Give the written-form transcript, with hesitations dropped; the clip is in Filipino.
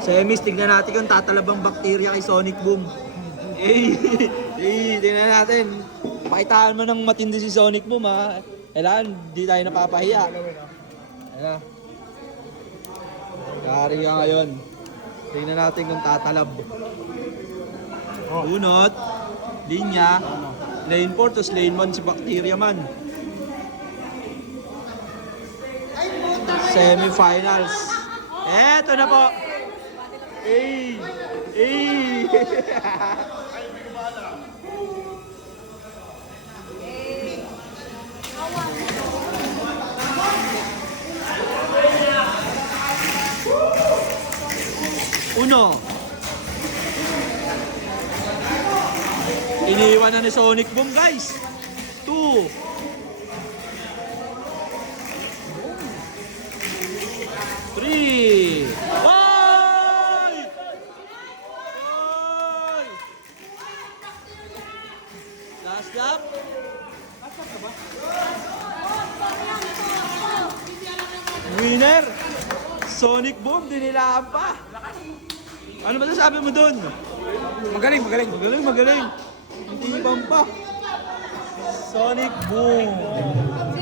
Semis, tignan natin kung tatalabang bakterya kay Sonic Boom. Tignan natin. Pakitaan mo ng matindi si Sonic Boom ha. Kailangan, di tayo napapahiya. Ayan. Yari ka ngayon. Tignan natin kung tatalab. Bunot. Linya. Lane 4 to lane 1 si Bacteria man. Semifinals. Eto na po. Uno. Iniwan na ni Sonic Boom guys. 2. 3. Oy! Oy! Last lap. Winner! Sonic Boom, dinilaan pa. Ano ba sabi mo doon? Magaling. Magaling. Hindi ibang pa. Sonic Boom.